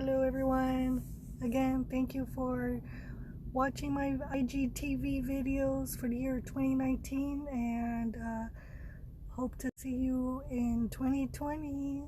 Hello everyone. Again, thank you for watching my IGTV videos for the year 2019 and hope to see you in 2020.